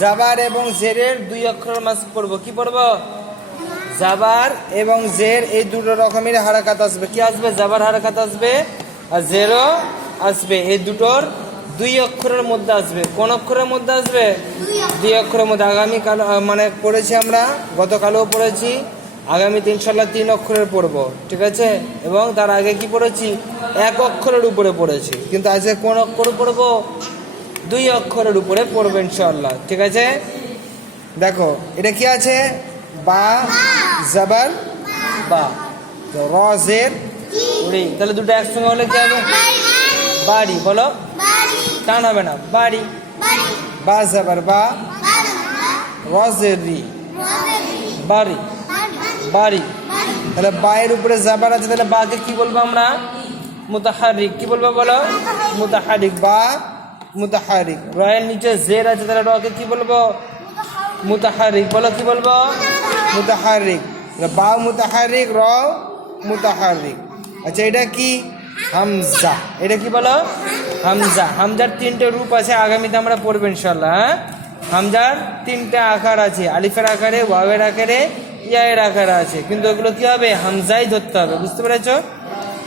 জাবার এবং জেরের দুই অক্ষরের মাঝে পড়বো, কি পড়বো? জাবার এবং জের এই দুটো রকমের হারাকাত আসবে। কি আসবে? জাবার হারাকাত আসবে আর জেরও আসবে। এই দুটোর দুই অক্ষরের মধ্যে আসবে। কোন অক্ষরের মধ্যে আসবে? দুই অক্ষরের মধ্যে। আগামীকাল মানে পড়েছি আমরা, গতকালও পড়েছি, আগামীতে ইনশাল্লাহ 3 অক্ষরের পড়বো, ঠিক আছে? এবং তার আগে কি পড়েছি? 1 অক্ষরের উপরে পড়েছি। কিন্তু আজকে কোন অক্ষরে পড়বো? 2 অক্ষরের উপরে পড়বো ইনশাল্লাহ, ঠিক আছে? দেখো এটা কি আছে? বা জাবার বা, র জের রি, তাহলে দুটো একসঙ্গে হলে কি হবে? বাড়ি। বলো, টান হবে না, বাড়ি। বা জাবার বা, র জের রি, বাড়ি বাড়ি। তাহলে বায়ের উপরে জাবার আছে, তাহলে বাকে কি বলবো আমরা? মুতাহারিক। কি বলবো বলো? মুতাহারিক। বা মুতাহারিক। রয়ের নিচে জের আছে, তাহলে রকে কি বলবো? মুতাহারিক। বলো, কি বলবো? মুতাহারিক। বা মুতাহারিক, র মুতাহারিক। আচ্ছা এটা কি? হামজা। এটা কি বলো? হামজা। হামজার 3টে রূপ আছে, আগামীতে আমরা পড়বো ইনশাল্লাহ। হ্যাঁ, হামজার 3টে আকার আছে, আলিফের আকারে, ওয়াওয়ের আকারে, ইয়ায়ের আকারে আছে। কিন্তু ওগুলো কি হবে? হামজাই ধরতে হবে, বুঝতে পেরেছো?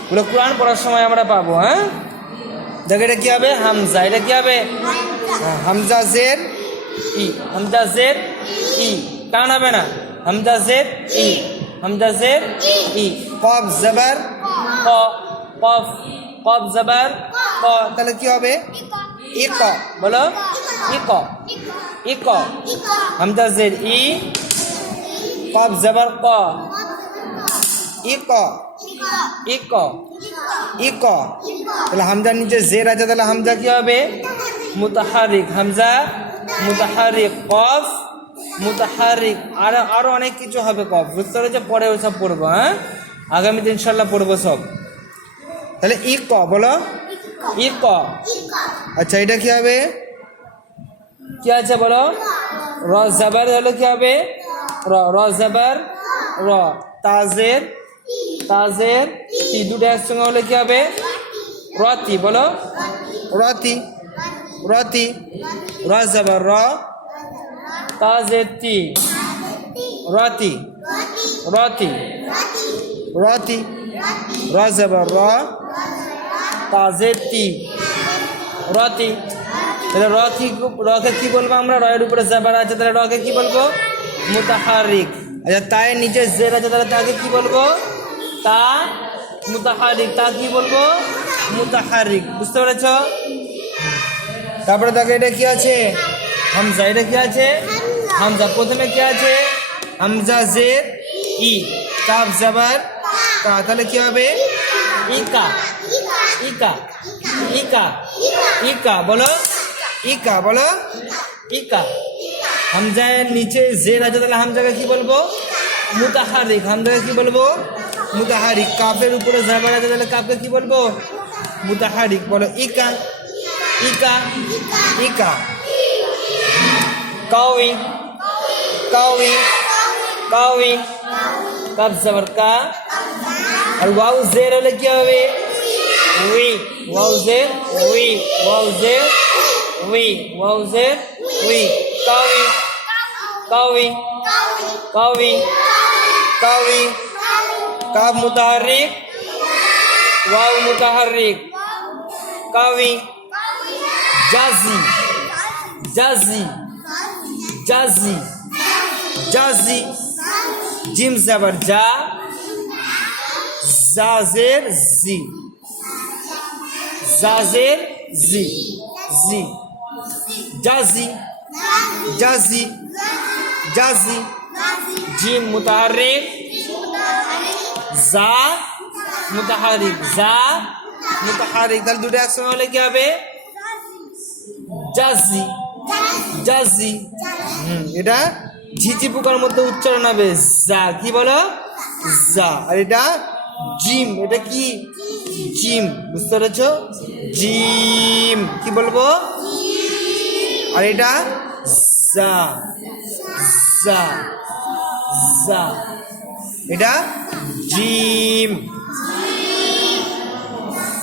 ওগুলো কোরআন পড়ার সময় আমরা পাবো। হ্যাঁ, দেখো এটা কি হবে? হামজা। এটা কি হবে? হামজা জের ই, হামজা জের ই, টান হবে না, হামজা জের ই, হামজা জের ই। কফ জবর ক, কফ, কফ জবর ক, তাহলে কি হবে? ইক। বলো, ইক, ইক। হামজা জের ই, কফ জবর ক, ইক, ইক, ইক। তাহলে হামজার নিচে জের আছে, তাহলে হামজা কি হবে? মুতাহারিক। হামজা মুতাহারিক, কফ মুতাহারিক। আরো অনেক কিছু হবে কফ, বুঝতে পেরেছো? পরে ওসব পড়বো। হ্যাঁ, আগামীতে ইনশাল্লাহ পড়বো সব। তাহলে ইক, বলো, ইক। আচ্ছা এটা কি হবে? কি আছে বলো? র জাবার হলে কি হবে? র, র জাবার র। তাজের, তাজের তি, দুটো একসঙ্গে হলে কি হবে? রতি। বলো, রতি, রতি। র জাবার র, তাজের তি, রতি, রতি, রতি। র জাবার র, তাজের তি, রতি। তাহলে র কি, রকে কি বলবো আমরা? রয়ের উপরে জাবার আছে, তাহলে রকে কি বলবো? মুতাহারিক। আচ্ছা তায়ের নিচে জের আছে, তাহলে তাকে কি বলবো? তা মুতাহারিক। তা কি বলবো? মুতাহারিক, বুঝতে পেরেছ? তারপরে দেখো এটা কি আছে? হামজা। এটা কি আছে? হামজা। প্রথমে কি আছে? হামজা জের ই, কাফ জাবার কা, তাহলে কি হবে? ইকা, ইকা, ইকা, ইকা। বলো, ইকা। বলো, ইকা। হামজার নিচে জের আছে, তাহলে হামজাকে কি বলবো? মুতাহারিক। হামজাকে কি বলবো? মুতাহারিক। কাফের উপরে জাবার আছে, তাহলে কাফকে কি বলবো? মুতাহারিক। বলো, ইকা, ইকা, ইকা। কাউই, কাউই, কাউই। কাফ জাবার কা। আর ওয়াও জের হলে কি হবে? উই। ওয়াও জের উই, ওয়াও জের উই, ওয়াও জের উই। কাউই, কাউই, কাউই, কাউই। কাফ মুতাহারিক, ওয়াও মুতাহারিক, কাউই। জাজি, জাজি, জাজি, জাজি। জিম জাবার যা, জাজের জি, জাজের জি, জি। জাজি, জাজি, জাজি। জিম মুতাহারিক, যা মুতাহারিক, যা মুতাহারিক। তাহলে দুটো একসঙ্গে হলে কি হবে? জাজি, জাজি। এটা ঝিঝি পোকার মধ্যে উচ্চারণ হবে, যা। কি বলো? যা। আর এটা জিম। এটা কি? জিম, বুঝতে পেরেছ? জিম। কি বলবো? আর এটা যা, যা, যা। এটা জিম।